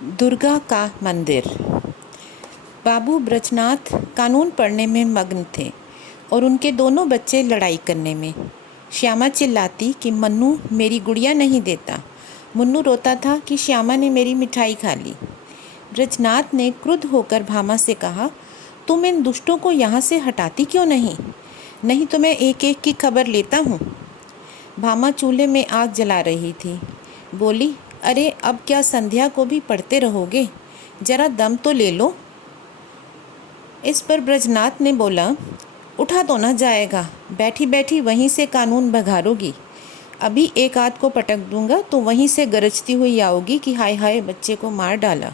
दुर्गा का मंदिर। बाबू ब्रजनाथ कानून पढ़ने में मग्न थे और उनके दोनों बच्चे लड़ाई करने में। श्यामा चिल्लाती कि मन्नू मेरी गुड़िया नहीं देता। मुन्नू रोता था कि श्यामा ने मेरी मिठाई खा ली। ब्रजनाथ ने क्रुद्ध होकर भामा से कहा, तुम इन दुष्टों को यहाँ से हटाती क्यों नहीं? नहीं तो मैं एक एक की खबर लेता हूँ। भामा चूल्हे में आग जला रही थी। बोली, अरे अब क्या संध्या को भी पढ़ते रहोगे? जरा दम तो ले लो। इस पर ब्रजनाथ ने बोला, उठा तो न जाएगा, बैठी बैठी वहीं से कानून बघारोगी। अभी एक आध को पटक दूंगा तो वहीं से गरजती हुई आओगी कि हाय हाय बच्चे को मार डाला।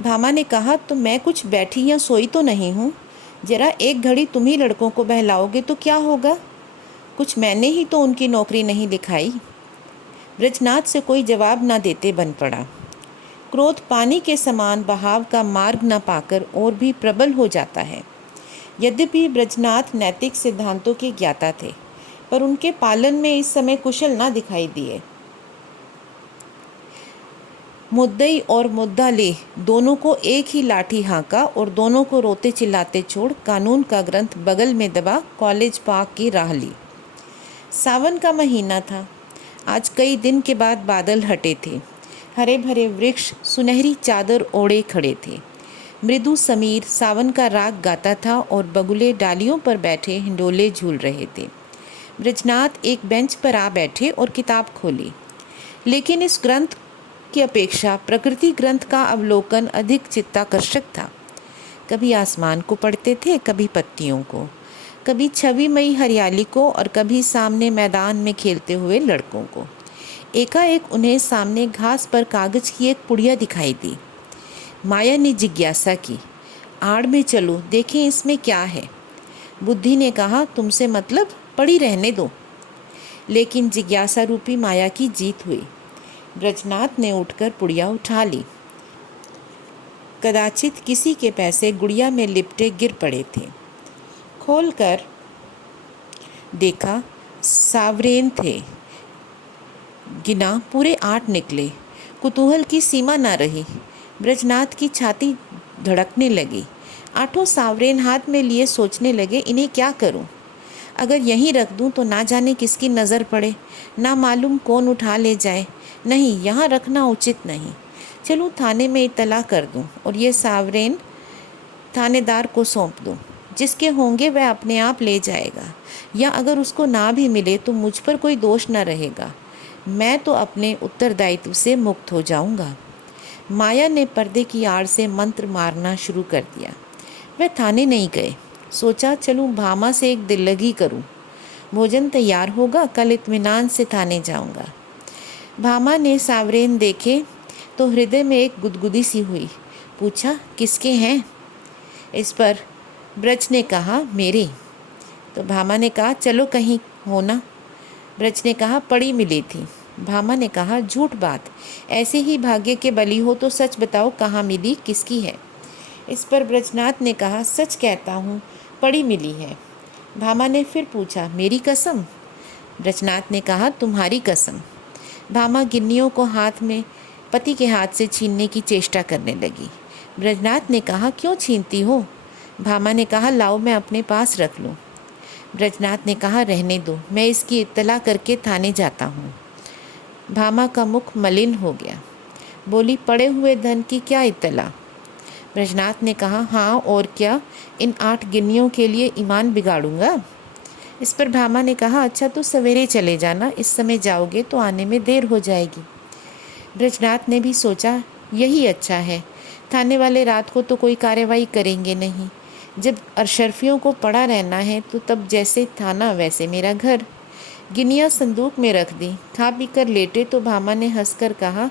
भामा ने कहा, तो मैं कुछ बैठी या सोई तो नहीं हूँ। जरा एक घड़ी तुम ही लड़कों को बहलाओगे तो क्या होगा? कुछ मैंने ही तो उनकी नौकरी नहीं दिखाई। ब्रजनाथ से कोई जवाब न देते बन पड़ा। क्रोध पानी के समान बहाव का मार्ग न पाकर और भी प्रबल हो जाता है। यद्यपि ब्रजनाथ नैतिक सिद्धांतों के ज्ञाता थे, पर उनके पालन में इस समय कुशल न दिखाई दिए। मुद्दई और मुद्दाले दोनों को एक ही लाठी हाँका और दोनों को रोते चिल्लाते छोड़ कानून का ग्रंथ बगल में दबा कॉलेज पार्क की राह ली। सावन का महीना था। आज कई दिन के बाद बादल हटे थे। हरे भरे वृक्ष सुनहरी चादर ओढ़े खड़े थे। मृदु समीर सावन का राग गाता था और बगुले डालियों पर बैठे हिंडोले झूल रहे थे। ब्रजनाथ एक बेंच पर आ बैठे और किताब खोली। लेकिन इस ग्रंथ की अपेक्षा प्रकृति ग्रंथ का अवलोकन अधिक चित्ताकर्षक था। कभी आसमान को पढ़ते थे, कभी पत्तियों को, कभी छविमयी हरियाली को और कभी सामने मैदान में खेलते हुए लड़कों को। एकाएक उन्हें सामने घास पर कागज की एक पुड़िया दिखाई दी। माया ने जिज्ञासा की, आड़ में चलो देखें इसमें क्या है। बुद्धि ने कहा, तुमसे मतलब, पड़ी रहने दो। लेकिन जिज्ञासा रूपी माया की जीत हुई। ब्रजनाथ ने उठकर पुड़िया उठा ली। कदाचित किसी के पैसे गुड़िया में लिपटे गिर पड़े थे। खोलकर देखा, सावरेन थे। गिना, पूरे 8 निकले। कुतूहल की सीमा न रही। ब्रजनाथ की छाती धड़कने लगी। 8 सावरेन हाथ में लिए सोचने लगे, इन्हें क्या करूं? अगर यहीं रख दूं तो ना जाने किसकी नज़र पड़े, ना मालूम कौन उठा ले जाए। नहीं, यहाँ रखना उचित नहीं। चलूँ थाने में इत्तला कर दूं और ये सावरेन थानेदार को सौंप दूं। जिसके होंगे वह अपने आप ले जाएगा, या अगर उसको ना भी मिले तो मुझ पर कोई दोष न रहेगा। मैं तो अपने उत्तरदायित्व से मुक्त हो जाऊंगा। माया ने पर्दे की आड़ से मंत्र मारना शुरू कर दिया। वह थाने नहीं गए। सोचा, चलूँ भामा से एक दिल्लगी करूँ। भोजन तैयार होगा, कल इत्मीनान से थाने जाऊंगा। भामा ने सावरेन देखे तो हृदय में एक गुदगुदी सी हुई। पूछा, किसके हैं? इस पर ब्रज ने कहा, मेरे। तो भामा ने कहा, चलो कहीं हो ना। ब्रज ने कहा, पड़ी मिली थी। भामा ने कहा, झूठ बात, ऐसे ही भाग्य के बली हो तो सच बताओ, कहाँ मिली, किसकी है? इस पर ब्रजनाथ ने कहा, सच कहता हूँ, पड़ी मिली है। भामा ने फिर पूछा, मेरी कसम? ब्रजनाथ ने कहा, तुम्हारी कसम। भामा गिन्नियों को हाथ में पति के हाथ से छीनने की चेष्टा करने लगी। ब्रजनाथ ने कहा, क्यों छीनती हो? भामा ने कहा, लाओ मैं अपने पास रख लूँ। ब्रजनाथ ने कहा, रहने दो, मैं इसकी इत्तला करके थाने जाता हूँ। भामा का मुख मलिन हो गया। बोली, पड़े हुए धन की क्या इत्तला? ब्रजनाथ ने कहा, हाँ और क्या, इन 8 गिन्नियों के लिए ईमान बिगाड़ूंगा? इस पर भामा ने कहा, अच्छा तो सवेरे चले जाना, इस समय जाओगे तो आने में देर हो जाएगी। ब्रजनाथ ने भी सोचा, यही अच्छा है, थाने वाले रात को तो कोई कार्रवाई करेंगे नहीं। जब अशर्फियों को पड़ा रहना है तो तब जैसे थाना वैसे मेरा घर। गिनिया संदूक में रख दी। खा पी कर लेटे तो भामा ने हंसकर कहा,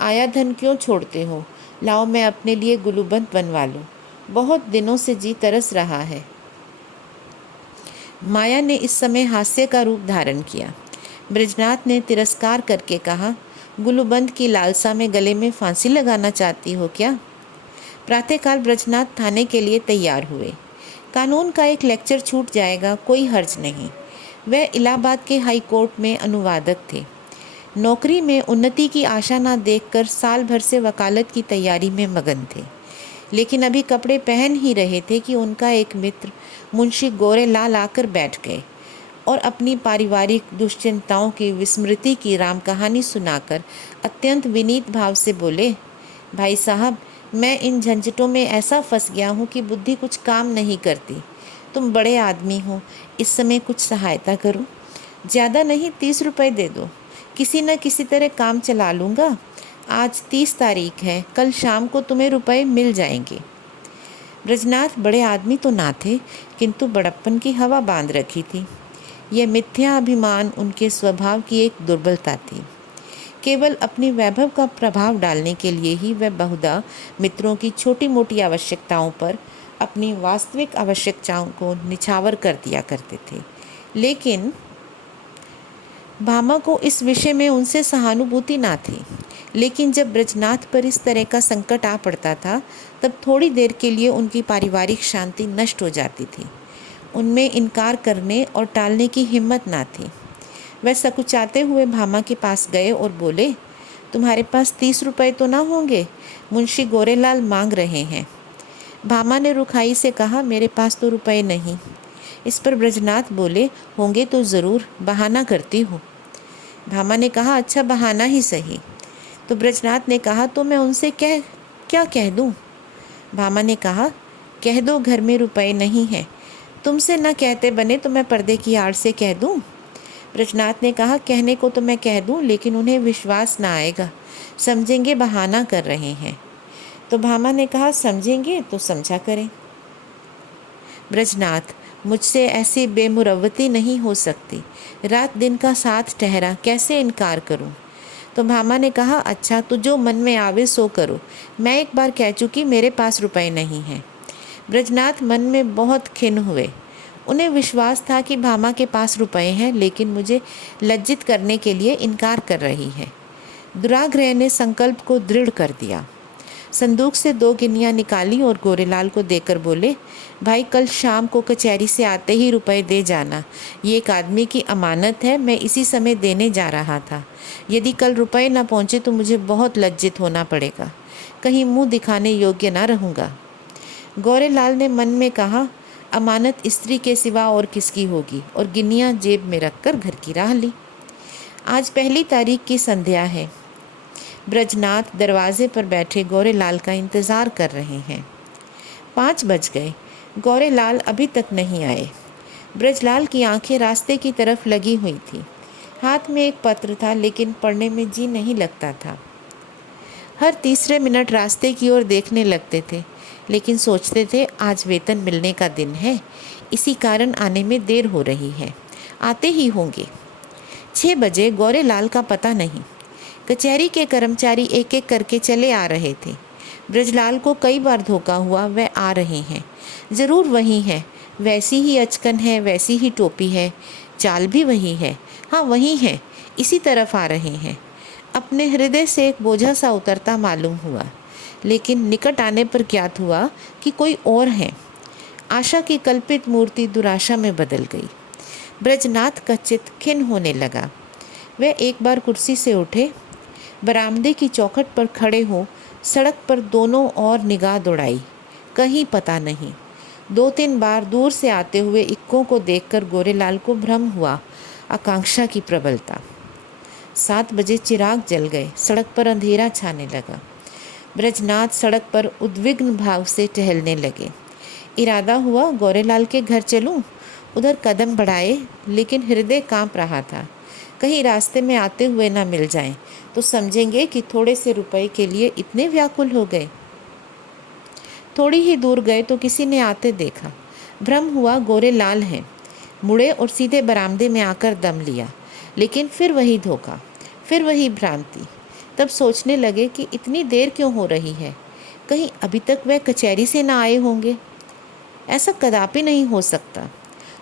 आया धन क्यों छोड़ते हो? लाओ मैं अपने लिए गुलूबंद बनवा लूँ, बहुत दिनों से जी तरस रहा है। माया ने इस समय हास्य का रूप धारण किया। ब्रजनाथ ने तिरस्कार करके कहा, गुलूबंद की लालसा में गले में फांसी लगाना चाहती हो क्या? प्रातःकाल ब्रजनाथ थाने के लिए तैयार हुए। कानून का एक लेक्चर छूट जाएगा, कोई हर्ज नहीं। वह इलाहाबाद के हाई कोर्ट में अनुवादक थे। नौकरी में उन्नति की आशा ना देखकर साल भर से वकालत की तैयारी में मगन थे। लेकिन अभी कपड़े पहन ही रहे थे कि उनका एक मित्र मुंशी गोरेलाल आकर बैठ गए और अपनी पारिवारिक दुश्चिंताओं की विस्मृति की राम कहानी सुनाकर अत्यंत विनीत भाव से बोले, भाई साहब, मैं इन झंझटों में ऐसा फंस गया हूँ कि बुद्धि कुछ काम नहीं करती। तुम बड़े आदमी हो, इस समय कुछ सहायता करो। ज़्यादा नहीं, 30 रुपये दे दो, किसी न किसी तरह काम चला लूँगा। आज 30 तारीख है, कल शाम को तुम्हें रुपए मिल जाएंगे। ब्रजनाथ बड़े आदमी तो ना थे, किंतु बड़प्पन की हवा बांध रखी थी। यह मिथ्या अभिमान उनके स्वभाव की एक दुर्बलता थी। केवल अपनी वैभव का प्रभाव डालने के लिए ही वह बहुधा मित्रों की छोटी मोटी आवश्यकताओं पर अपनी वास्तविक आवश्यकताओं को निछावर कर दिया करते थे। लेकिन भामा को इस विषय में उनसे सहानुभूति ना थी। लेकिन जब ब्रजनाथ पर इस तरह का संकट आ पड़ता था, तब थोड़ी देर के लिए उनकी पारिवारिक शांति नष्ट हो जाती थी। उनमें इनकार करने और टालने की हिम्मत ना थी। वह सकुचाते हुए भामा के पास गए और बोले, तुम्हारे पास 30 रुपये तो ना होंगे? मुंशी गोरेलाल मांग रहे हैं। भामा ने रुखाई से कहा, मेरे पास तो रुपए नहीं। इस पर ब्रजनाथ बोले, होंगे तो ज़रूर, बहाना करती हो। भामा ने कहा, अच्छा बहाना ही सही। तो ब्रजनाथ ने कहा, तो मैं उनसे क्या कह दूँ? भामा ने कहा, कह दो घर में रुपए नहीं हैं। तुमसे न कहते बने तो मैं पर्दे की आड़ से कह दूँ? ब्रजनाथ ने कहा, कहने को तो मैं कह दूँ, लेकिन उन्हें विश्वास ना आएगा, समझेंगे बहाना कर रहे हैं। तो भामा ने कहा, समझेंगे तो समझा करें। ब्रजनाथ, मुझसे ऐसी बेमुरव्वती नहीं हो सकती। रात दिन का साथ ठहरा, कैसे इनकार करूं? तो भामा ने कहा, अच्छा तो जो मन में आवे सो करो। मैं एक बार कह चुकी, मेरे पास रुपए नहीं हैं। ब्रजनाथ मन में बहुत खिन्न हुए। उन्हें विश्वास था कि भामा के पास रुपए हैं, लेकिन मुझे लज्जित करने के लिए इनकार कर रही है। दुराग्रह ने संकल्प को दृढ़ कर दिया। संदूक से 2 गिनियाँ निकाली और गोरेलाल को देकर बोले, भाई कल शाम को कचहरी से आते ही रुपए दे जाना। ये एक आदमी की अमानत है, मैं इसी समय देने जा रहा था। यदि कल रुपए न पहुँचे तो मुझे बहुत लज्जित होना पड़ेगा, कहीं मुंह दिखाने योग्य न रहूँगा। गोरेलाल ने मन में कहा, अमानत स्त्री के सिवा और किसकी होगी, और गिनियाँ जेब में रखकर घर की राह ली। आज 1 तारीख की संध्या है। ब्रजनाथ दरवाजे पर बैठे गोरेलाल का इंतज़ार कर रहे हैं। 5 बज गए, गोरेलाल अभी तक नहीं आए। ब्रजलाल की आंखें रास्ते की तरफ लगी हुई थी। हाथ में एक पत्र था, लेकिन पढ़ने में जी नहीं लगता था। हर तीसरे मिनट रास्ते की ओर देखने लगते थे, लेकिन सोचते थे आज वेतन मिलने का दिन है, इसी कारण आने में देर हो रही है, आते ही होंगे। 6 बजे, गोरेलाल का पता नहीं। कचहरी के कर्मचारी एक एक करके चले आ रहे थे। ब्रजलाल को कई बार धोखा हुआ, वह आ रहे हैं, ज़रूर वही है, वैसी ही अचकन है, वैसी ही टोपी है, चाल भी वही है, हाँ वही है, इसी तरफ आ रहे हैं। अपने हृदय से एक बोझा सा उतरता मालूम हुआ, लेकिन निकट आने पर ज्ञात हुआ कि कोई और है। आशा की कल्पित मूर्ति दुराशा में बदल गई। ब्रजनाथ का चित्त खिन्न होने लगा। वह एक बार कुर्सी से उठे, बरामदे की चौखट पर खड़े हो सड़क पर दोनों ओर निगाह दौड़ाई, कहीं पता नहीं। 2-3 बार दूर से आते हुए इक्कों को देखकर गोरेलाल को भ्रम हुआ, आकांक्षा की प्रबलता। 7 बजे चिराग जल गए, सड़क पर अंधेरा छाने लगा। ब्रजनाथ सड़क पर उद्विग्न भाव से टहलने लगे। इरादा हुआ गोरेलाल के घर चलूं। उधर कदम बढ़ाए, लेकिन हृदय कांप रहा था, कहीं रास्ते में आते हुए ना मिल जाएं, तो समझेंगे कि थोड़े से रुपए के लिए इतने व्याकुल हो गए। थोड़ी ही दूर गए तो किसी ने आते देखा। भ्रम हुआ गोरेलाल हैं। मुड़े और सीधे बरामदे में आकर दम लिया, लेकिन फिर वही धोखा, फिर वही भ्रांति। तब सोचने लगे कि इतनी देर क्यों हो रही है, कहीं अभी तक वह कचहरी से ना आए होंगे। ऐसा कदापि नहीं हो सकता।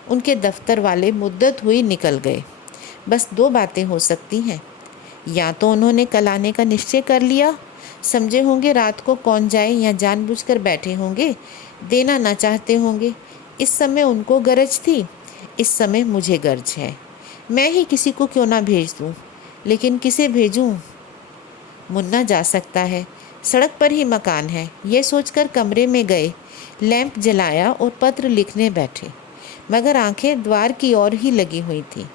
उनके दफ्तर वाले मुद्दत हुई निकल गए। बस 2 बातें हो सकती हैं, या तो उन्होंने कल आने का निश्चय कर लिया, समझे होंगे रात को कौन जाए, या जानबूझकर बैठे होंगे, देना ना चाहते होंगे। इस समय उनको गरज थी, इस समय मुझे गर्ज है, मैं ही किसी को क्यों ना भेज दूँ। लेकिन किसे भेजूं? मुन्ना जा सकता है, सड़क पर ही मकान है। ये सोचकर कमरे में गए, लैंप जलाया और पत्र लिखने बैठे, मगर आंखें द्वार की ओर ही लगी हुई थी।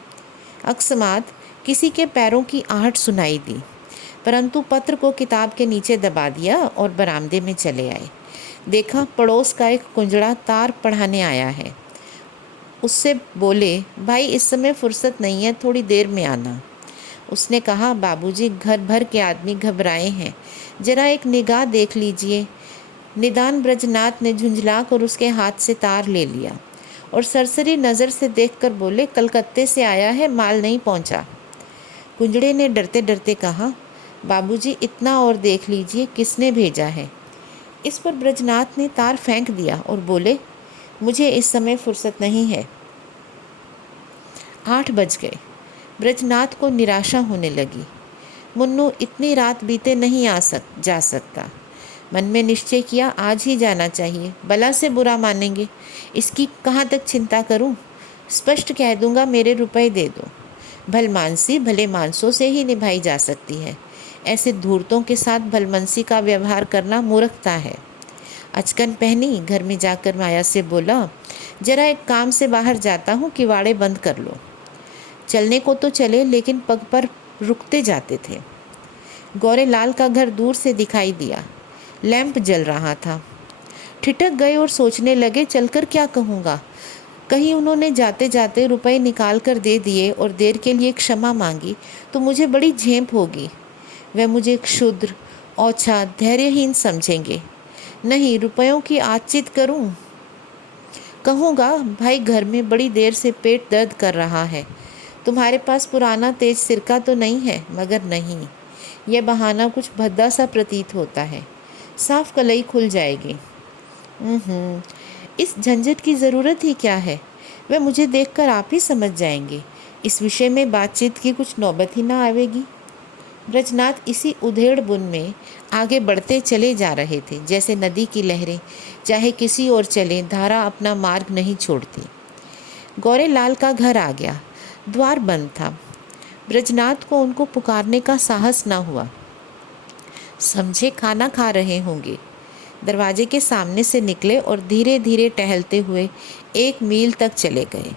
अकस्मात किसी के पैरों की आहट सुनाई दी, परंतु पत्र को किताब के नीचे दबा दिया और बरामदे में चले आए। देखा, पड़ोस का एक कुंजड़ा तार पढ़ाने आया है। उससे बोले, भाई इस समय फुर्सत नहीं है, थोड़ी देर में आना। उसने कहा, बाबूजी घर भर के आदमी घबराए हैं, जरा एक निगाह देख लीजिए। निदान ब्रजनाथ ने झुंझला कर उसके हाथ से तार ले लिया और सरसरी नज़र से देखकर बोले, कलकत्ते से आया है, माल नहीं पहुंचा। कुंजड़े ने डरते डरते कहा, बाबूजी इतना और देख लीजिए, किसने भेजा है। इस पर ब्रजनाथ ने तार फेंक दिया और बोले, मुझे इस समय फुर्सत नहीं है। 8 बज गए। ब्रजनाथ को निराशा होने लगी। मुन्नू इतनी रात बीते नहीं जा सकता। मन में निश्चय किया, आज ही जाना चाहिए, भला से बुरा मानेंगे, इसकी कहाँ तक चिंता करूं। स्पष्ट कह दूंगा, मेरे रुपए दे दो। भलमानसी भले मानसों से ही निभाई जा सकती है, ऐसे धूर्तों के साथ भलमनसी का व्यवहार करना मूर्खता है। अचकन पहनी, घर में जाकर माया से बोला, जरा एक काम से बाहर जाता हूँ, किवाड़े बंद कर लो। चलने को तो चले, लेकिन पग पर रुकते जाते थे। गौरेलाल का घर दूर से दिखाई दिया, लैंप जल रहा था। ठिठक गए और सोचने लगे, चलकर क्या कहूँगा। कहीं उन्होंने जाते जाते रुपए निकाल कर दे दिए और देर के लिए क्षमा मांगी तो मुझे बड़ी झेप होगी। वह मुझे क्षुद्र, ओछा, धैर्यहीन समझेंगे। नहीं, रुपयों की आचित करूं। कहूँगा, भाई घर में बड़ी देर से पेट दर्द कर रहा है, तुम्हारे पास पुराना तेज सिरका तो नहीं है? मगर नहीं, यह बहाना कुछ भद्दा सा प्रतीत होता है, साफ कलई खुल जाएगी। इस झंझट की ज़रूरत ही क्या है? वह मुझे देखकर आप ही समझ जाएंगे। इस विषय में बातचीत की कुछ नौबत ही ना आवेगी। ब्रजनाथ इसी उधेड़ बुन में आगे बढ़ते चले जा रहे थे, जैसे नदी की लहरें चाहे किसी ओर चले, धारा अपना मार्ग नहीं छोड़ती। गौरेलाल का घर आ गया, द्वार बंद था। ब्रजनाथ को उनको पुकारने का साहस न हुआ। समझे खाना खा रहे होंगे। दरवाजे के सामने से निकले और धीरे धीरे टहलते हुए 1 मील तक चले गए।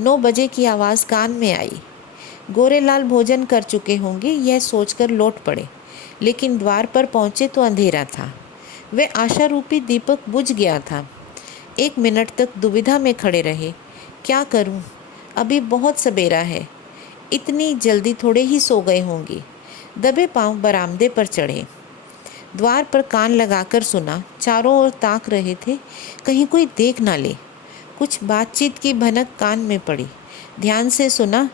9 बजे की आवाज़ कान में आई। गोरेलाल भोजन कर चुके होंगे, यह सोचकर लौट पड़े, लेकिन द्वार पर पहुँचे तो अंधेरा था। वह आशारूपी दीपक बुझ गया था। 1 मिनट तक दुविधा में खड़े रहे। क्या करूं? अभी बहुत सवेरा है, इतनी जल्दी थोड़े ही सो गए होंगे। दबे पांव बरामदे पर चढ़े। द्वार पर कान लगाकर सुना। चारों ओर ताक रहे थे, कहीं कोई देख ना ले। कुछ बातचीत की भनक कान में पड़ी। ध्यान से सुना।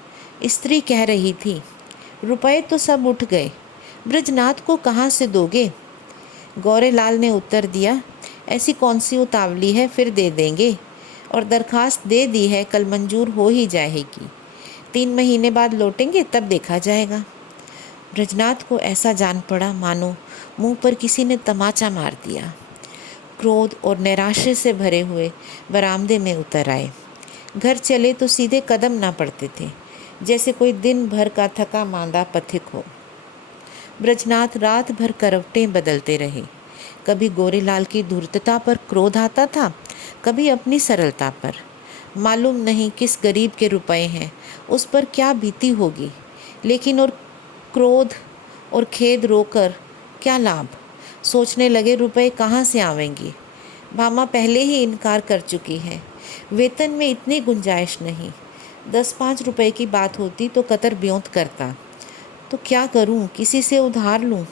स्त्री कह रही थी, रुपए तो सब उठ गए, ब्रजनाथ को कहाँ से दोगे? गौरेलाल ने उत्तर दिया, ऐसी कौन सी उतावली है, फिर दे देंगे। और दरखास्त दे दी है, कल मंजूर हो ही जाएगी। 3 महीने बाद लौटेंगे, तब देखा जाएगा। ब्रजनाथ को ऐसा जान पड़ा मानो मुंह पर किसी ने तमाचा मार दिया। क्रोध और नैराश्य से भरे हुए बरामदे में उतर आए। घर चले तो सीधे कदम ना पड़ते थे, जैसे कोई दिन भर का थका मांदा पथिक हो। ब्रजनाथ रात भर करवटें बदलते रहे। कभी गोरेलाल की धूर्तता पर क्रोध आता था, कभी अपनी सरलता पर। मालूम नहीं किस गरीब के रुपए हैं, उस पर क्या बीती होगी। लेकिन और क्रोध और खेद रोकर क्या लाभ? सोचने लगे, रुपए कहाँ से आवेंगे? भामा पहले ही इनकार कर चुकी है, वेतन में इतनी गुंजाइश नहीं। 10-5 रुपए की बात होती तो कतर ब्योंत करता। तो क्या करूं? किसी से उधार लूं,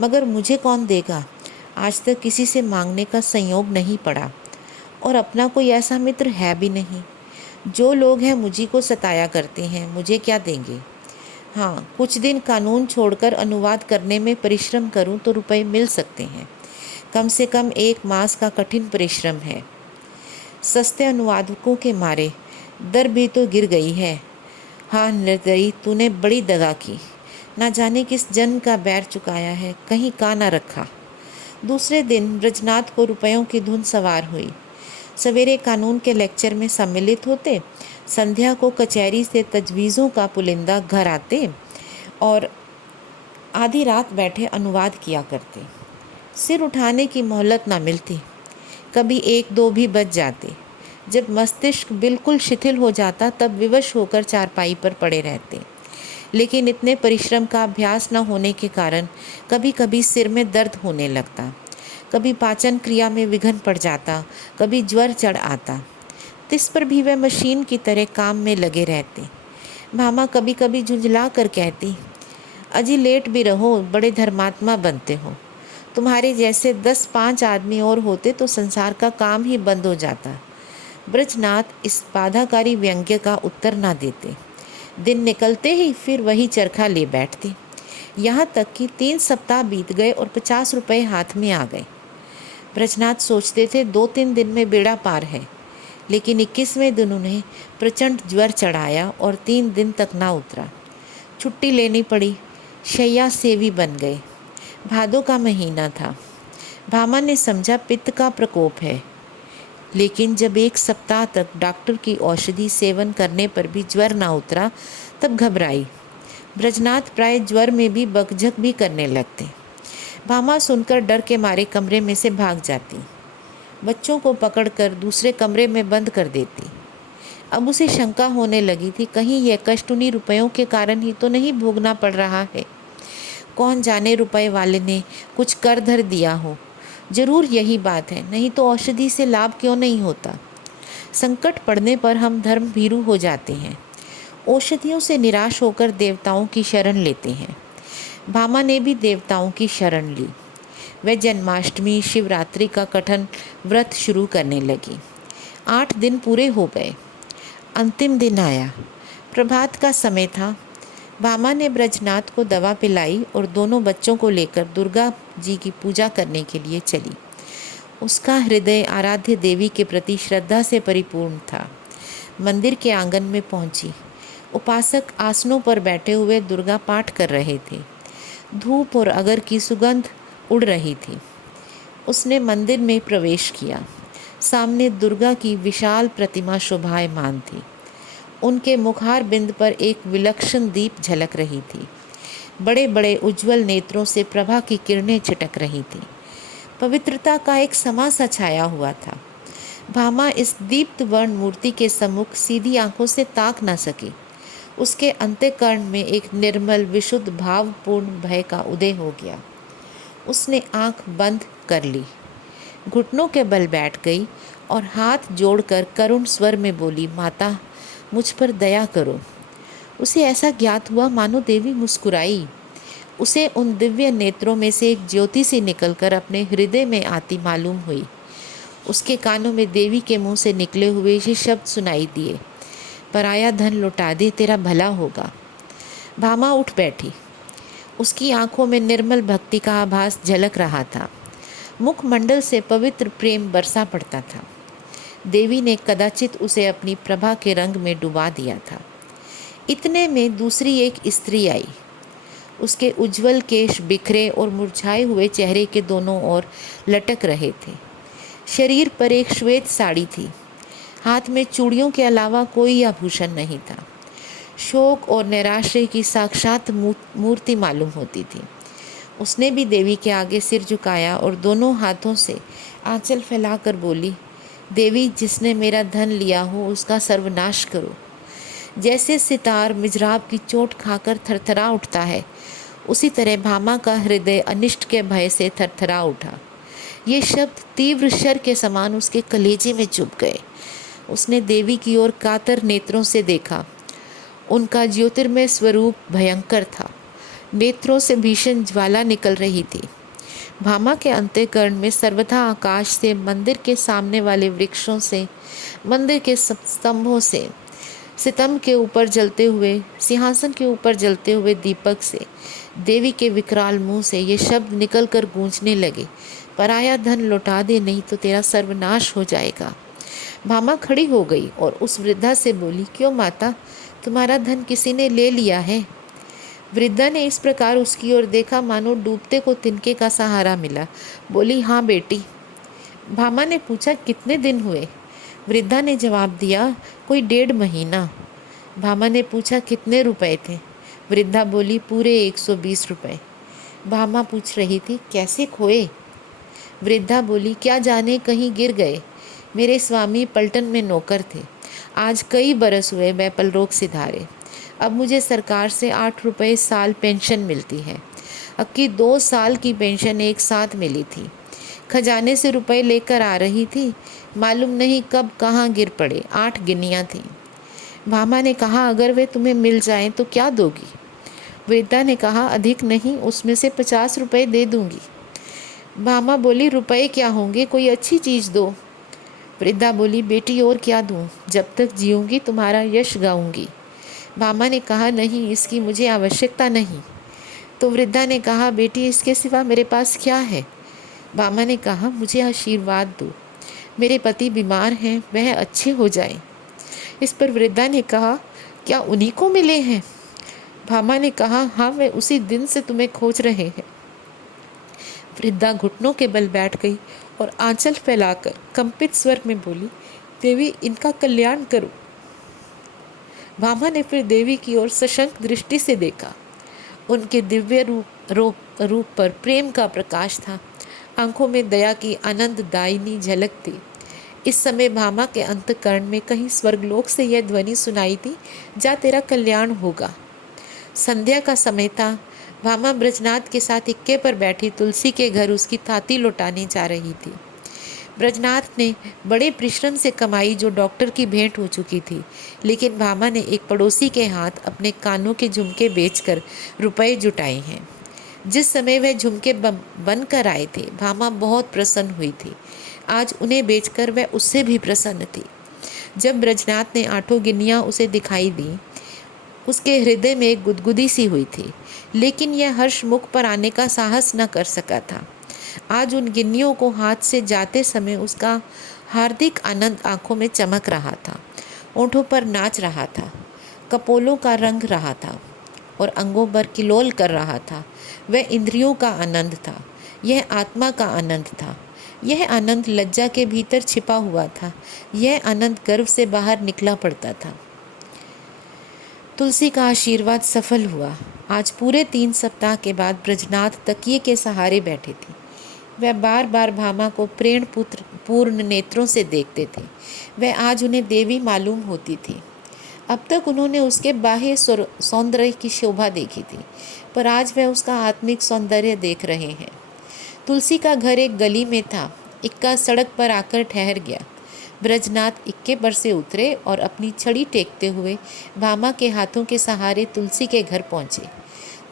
मगर मुझे कौन देगा? आज तक किसी से मांगने का संयोग नहीं पड़ा, और अपना कोई ऐसा मित्र है भी नहीं। जो लोग हैं मुझी को सताया करते हैं, मुझे क्या देंगे? हाँ, कुछ दिन कानून छोड़कर अनुवाद करने में परिश्रम करूं तो रुपए मिल सकते हैं। कम से कम 1 मास का कठिन परिश्रम है। सस्ते अनुवादकों के मारे दर भी तो गिर गई है। हाँ निर्दयी, तूने बड़ी दगा की। ना जाने किस जन्म का बैर चुकाया है, कहीं का ना रखा। दूसरे दिन ब्रजनाथ को रुपयों की धुन सवार हुई। सवेरे कानून के लेक्चर में सम्मिलित होते, संध्या को कचहरी से तजवीज़ों का पुलिंदा घर आते और आधी रात बैठे अनुवाद किया करते। सिर उठाने की मोहलत ना मिलती, कभी 1-2 भी बज जाते। जब मस्तिष्क बिल्कुल शिथिल हो जाता तब विवश होकर चारपाई पर पड़े रहते। लेकिन इतने परिश्रम का अभ्यास न होने के कारण कभी कभी सिर में दर्द होने लगता, कभी पाचन क्रिया में विघ्न पड़ जाता, कभी ज्वर चढ़ आता। तिस पर भी वह मशीन की तरह काम में लगे रहते। भामा कभी कभी झुंझला कर कहती, अजी लेट भी रहो, बड़े धर्मात्मा बनते हो। तुम्हारे जैसे 10-5 आदमी और होते तो संसार का काम ही बंद हो जाता। ब्रजनाथ इस बाधाकारी व्यंग्य का उत्तर ना देते। दिन निकलते ही फिर वही चरखा ले बैठते। यहाँ तक कि 3 सप्ताह बीत गए और 50 रुपये हाथ में आ गए। ब्रजनाथ सोचते थे 2-3 दिन में बेड़ा पार है, लेकिन 21वें दिन उन्हें प्रचंड ज्वर चढ़ाया और 3 दिन तक ना उतरा। छुट्टी लेनी पड़ी, शैया सेवी बन गए। भादों का महीना था। भामा ने समझा पित्त का प्रकोप है, लेकिन जब 1 सप्ताह तक डॉक्टर की औषधि सेवन करने पर भी ज्वर ना उतरा तब घबराई। ब्रजनाथ प्राय ज्वर में भी बकझक भी करने लगते। भामा सुनकर डर के मारे कमरे में से भाग जाती, बच्चों को पकड़कर दूसरे कमरे में बंद कर देती। अब उसे शंका होने लगी थी, कहीं यह कष्ट उन्हीं रुपयों के कारण ही तो नहीं भोगना पड़ रहा है। कौन जाने रुपए वाले ने कुछ कर धर दिया हो। जरूर यही बात है, नहीं तो औषधि से लाभ क्यों नहीं होता। संकट पड़ने पर हम धर्म भीरू हो जाते हैं, औषधियों से निराश होकर देवताओं की शरण लेते हैं। भामा ने भी देवताओं की शरण ली। वह जन्माष्टमी शिवरात्रि का कठिन व्रत शुरू करने लगी। 8 दिन पूरे हो गए। अंतिम दिन आया। प्रभात का समय था। भामा ने ब्रजनाथ को दवा पिलाई और दोनों बच्चों को लेकर दुर्गा जी की पूजा करने के लिए चली। उसका हृदय आराध्य देवी के प्रति श्रद्धा से परिपूर्ण था। मंदिर के आंगन में पहुंची। उपासक आसनों पर बैठे हुए दुर्गा पाठ कर रहे थे। धूप और अगर की सुगंध उड़ रही थी। उसने मंदिर में प्रवेश किया। सामने दुर्गा की विशाल प्रतिमा शोभायमान थी। उनके मुखार बिंद पर एक विलक्षण दीप झलक रही थी। बड़े बड़े उज्जवल नेत्रों से प्रभा की किरणें छिटक रही थी। पवित्रता का एक समा सा छाया हुआ था। भामा इस दीप्त वर्ण मूर्ति के सम्मुख सीधी आंखों से ताक न सकी। उसके अंतःकरण में एक निर्मल विशुद्ध भावपूर्ण भय का उदय हो गया। उसने आंख बंद कर ली, घुटनों के बल बैठ गई और हाथ जोड़कर करुण स्वर में बोली, माता मुझ पर दया करो। उसे ऐसा ज्ञात हुआ मानो देवी मुस्कुराई। उसे उन दिव्य नेत्रों में से एक ज्योति सी निकलकर अपने हृदय में आती मालूम हुई। उसके कानों में देवी के मुंह से निकले हुए ये शब्द सुनाई दिए, पराया धन लौटा दे, तेरा भला होगा। भामा उठ बैठी। उसकी आंखों में निर्मल भक्ति का आभास झलक रहा था। मुखमंडल से पवित्र प्रेम बरसा पड़ता था। देवी ने कदाचित उसे अपनी प्रभा के रंग में डुबा दिया था। इतने में दूसरी एक स्त्री आई। उसके उज्जवल केश बिखरे और मुरझाए हुए चेहरे के दोनों ओर लटक रहे थे। शरीर पर एक श्वेत साड़ी थी। हाथ में चूड़ियों के अलावा कोई आभूषण नहीं था। शोक और निराशा की साक्षात मूर्ति मालूम होती थी। उसने भी देवी के आगे सिर झुकाया और दोनों हाथों से आंचल फैलाकर बोली, देवी जिसने मेरा धन लिया हो उसका सर्वनाश करो। जैसे सितार मिजराब की चोट खाकर थरथरा उठता है, उसी तरह भामा का हृदय अनिष्ट के भय से थरथरा उठा। ये शब्द तीव्र शर के समान उसके कलेजे में चुभ गए। उसने देवी की ओर कातर नेत्रों से देखा। उनका ज्योतिर्मय स्वरूप भयंकर था। नेत्रों से भीषण ज्वाला निकल रही थी। भामा के अंतःकरण में सर्वथा आकाश से, मंदिर के सामने वाले वृक्षों से, मंदिर के स्तंभों से, सितम के ऊपर जलते हुए, सिंहासन के ऊपर जलते हुए दीपक से, देवी के विकराल मुंह से ये शब्द निकलकर गूंजने लगे, पराया धन लौटा दे, नहीं तो तेरा सर्वनाश हो जाएगा। भामा खड़ी हो गई और उस वृद्धा से बोली, क्यों माता, तुम्हारा धन किसी ने ले लिया है? वृद्धा ने इस प्रकार उसकी ओर देखा मानो डूबते को तिनके का सहारा मिला। बोली, हाँ बेटी। भामा ने पूछा, कितने दिन हुए? वृद्धा ने जवाब दिया, कोई 1.5 महीना। भामा ने पूछा, कितने रुपए थे? वृद्धा बोली, पूरे 120 रुपये। भामा पूछ रही थी, कैसे खोए? वृद्धा बोली, क्या जाने कहीं गिर गए। मेरे स्वामी पलटन में नौकर थे। आज कई बरस हुए मैं परलोक सिधारे। अब मुझे सरकार से 8 रुपये साल पेंशन मिलती है। अब की 2 साल की पेंशन एक साथ मिली थी। खजाने से रुपए लेकर आ रही थी, मालूम नहीं कब कहाँ गिर पड़े। 8 गिनियाँ थीं। भामा ने कहा, अगर वे तुम्हें मिल जाएं तो क्या दोगी? वृद्धा ने कहा, अधिक नहीं, उसमें से 50 रुपये दे दूंगी। भामा बोली, रुपए क्या होंगे, कोई अच्छी चीज़ दो। वृद्धा बोली, बेटी और क्या दूं? जब तक जीऊँगी तुम्हारा यश गाऊंगी। भामा ने कहा, नहीं, इसकी मुझे आवश्यकता नहीं। तो वृद्धा ने कहा, बेटी इसके सिवा मेरे पास क्या है? भामा ने कहा, मुझे आशीर्वाद दो। मेरे पति बीमार हैं, वह अच्छे हो जाएं। इस पर वृद्धा ने कहा, क्या उन्हीं को मिले हैं? भामा ने कहा, हाँ, वे उसी दिन से तुम्हें खोज रहे हैं। वृद्धा घुटनों के बल बैठ गई और आंचल फैलाकर कंपित स्वर में बोली, देवी, इनका कल्याण करो। भामा ने फिर देवी की ओर सशंक दृष्टि से देखा। उनके दिव्य रूप पर प्रेम का प्रकाश था। आंखों में दया की आनंददायिनी झलक थी। इस समय भामा के अंतःकरण में कहीं स्वर्गलोक से यह ध्वनि सुनाई थी, जा तेरा कल्याण होगा। संध्या का समय था। भामा ब्रजनाथ के साथ इक्के पर बैठी तुलसी के घर उसकी थाती लौटाने जा रही थी। ब्रजनाथ ने बड़े परिश्रम से कमाई जो डॉक्टर की भेंट हो चुकी थी, लेकिन भामा ने एक पड़ोसी के हाथ अपने कानों के झुमके बेचकर रुपए जुटाए हैं। जिस समय वह झुमके बन कर आए थे, भामा बहुत प्रसन्न हुई थी। आज उन्हें बेचकर वह उससे भी प्रसन्न थी। जब ब्रजनाथ ने 8 गिनियाँ उसे दिखाई दी, उसके हृदय में एक गुदगुदी सी हुई थी, लेकिन यह हर्ष मुख पर आने का साहस न कर सका था। आज उन गिन्नियों को हाथ से जाते समय उसका हार्दिक आनंद आंखों में चमक रहा था, ओंठों पर नाच रहा था, कपोलों का रंग रहा था और अंगों पर किलोल कर रहा था। वह इंद्रियों का आनंद था, यह आत्मा का आनंद था। यह आनंद लज्जा के भीतर छिपा हुआ था, यह आनंद गर्व से बाहर निकला पड़ता था। तुलसी का आशीर्वाद सफल हुआ। आज पूरे 3 सप्ताह के बाद ब्रजनाथ तकिए के सहारे बैठे थे। वह बार बार भामा को प्रेम पुत्र पूर्ण नेत्रों से देखते थे। वह आज उन्हें देवी मालूम होती थी। अब तक उन्होंने उसके बाह्य सौंदर्य की शोभा देखी थी, पर आज वह उसका आत्मिक सौंदर्य देख रहे हैं। तुलसी का घर एक गली में था। इक्का सड़क पर आकर ठहर गया। ब्रजनाथ इक्के पर से उतरे और अपनी छड़ी टेकते हुए भामा के हाथों के सहारे तुलसी के घर पहुँचे।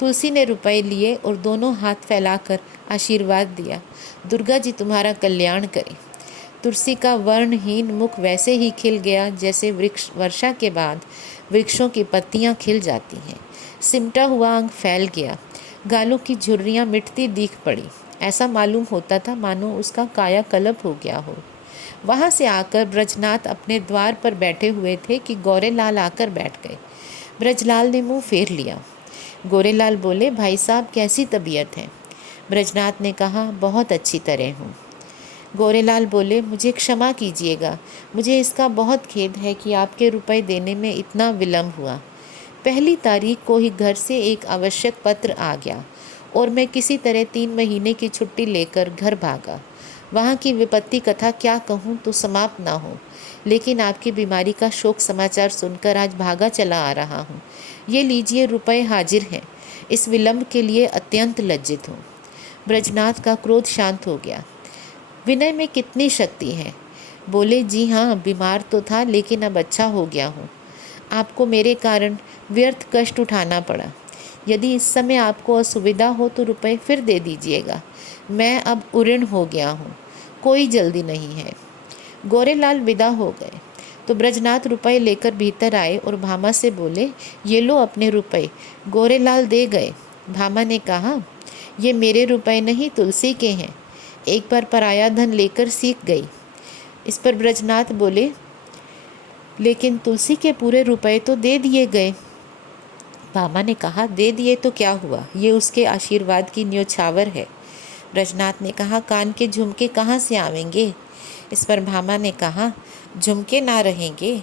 तुलसी ने रुपए लिए और दोनों हाथ फैलाकर आशीर्वाद दिया, दुर्गा जी तुम्हारा कल्याण करें। तुलसी का वर्णहीन मुख वैसे ही खिल गया जैसे वर्षा के बाद वृक्षों की पत्तियां खिल जाती हैं। सिमटा हुआ अंग फैल गया, गालों की झुर्रियां मिटती दिख पड़ी। ऐसा मालूम होता था मानो उसका कायाकल्प हो गया हो। वहाँ से आकर ब्रजनाथ अपने द्वार पर बैठे हुए थे कि गौरेलाल आकर बैठ गए। ब्रजलाल ने मुंह फेर लिया। गौरेलाल बोले, भाई साहब, कैसी तबीयत है? ब्रजनाथ ने कहा, बहुत अच्छी तरह हूँ। गौरेलाल बोले, मुझे क्षमा कीजिएगा, मुझे इसका बहुत खेद है कि आपके रुपए देने में इतना विलम्ब हुआ। 1 तारीख को ही घर से एक आवश्यक पत्र आ गया और मैं किसी तरह 3 महीने की छुट्टी लेकर घर भागा। वहाँ की विपत्ति कथा क्या कहूँ तो समाप्त ना हो, लेकिन आपकी बीमारी का शोक समाचार सुनकर आज भागा चला आ रहा हूँ। ये लीजिए, रुपए हाजिर हैं। इस विलम्ब के लिए अत्यंत लज्जित हूँ। ब्रजनाथ का क्रोध शांत हो गया। विनय में कितनी शक्ति है। बोले, जी हाँ, बीमार तो था लेकिन अब अच्छा हो गया हूँ। आपको मेरे कारण व्यर्थ कष्ट उठाना पड़ा। यदि इस समय आपको असुविधा हो तो रुपए फिर दे दीजिएगा। मैं अब उऋण हो गया हूँ, कोई जल्दी नहीं है। गौरेलाल विदा हो गए तो ब्रजनाथ रुपए लेकर भीतर आए और भामा से बोले, ये लो अपने रुपए। गौरेलाल दे गए। भामा ने कहा, ये मेरे रुपए नहीं, तुलसी के हैं। एक बार पराया धन लेकर सीख गई। इस पर ब्रजनाथ बोले, लेकिन तुलसी के पूरे रुपए तो दे दिए गए। भामा ने कहा, दे दिए तो क्या हुआ, ये उसके आशीर्वाद की न्योछावर है। ब्रजनाथ ने कहा, कान के झुमके कहाँ से आवेंगे? इस पर भामा ने कहा, झुमके ना रहेंगे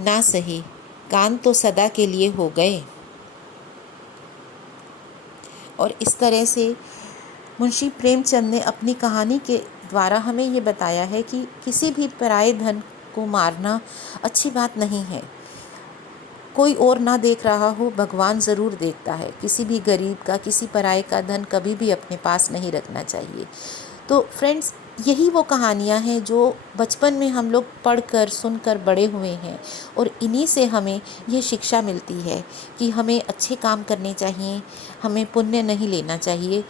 ना सही, कान तो सदा के लिए हो गए। और इस तरह से मुंशी प्रेमचंद ने अपनी कहानी के द्वारा हमें ये बताया है कि किसी भी पराये धन को मारना अच्छी बात नहीं है। कोई और ना देख रहा हो, भगवान ज़रूर देखता है। किसी भी गरीब का, किसी पराये का धन कभी भी अपने पास नहीं रखना चाहिए। तो फ्रेंड्स, यही वो कहानियाँ हैं जो बचपन में हम लोग पढ़कर सुनकर बड़े हुए हैं, और इन्हीं से हमें ये शिक्षा मिलती है कि हमें अच्छे काम करने चाहिए, हमें पुण्य नहीं लेना चाहिए।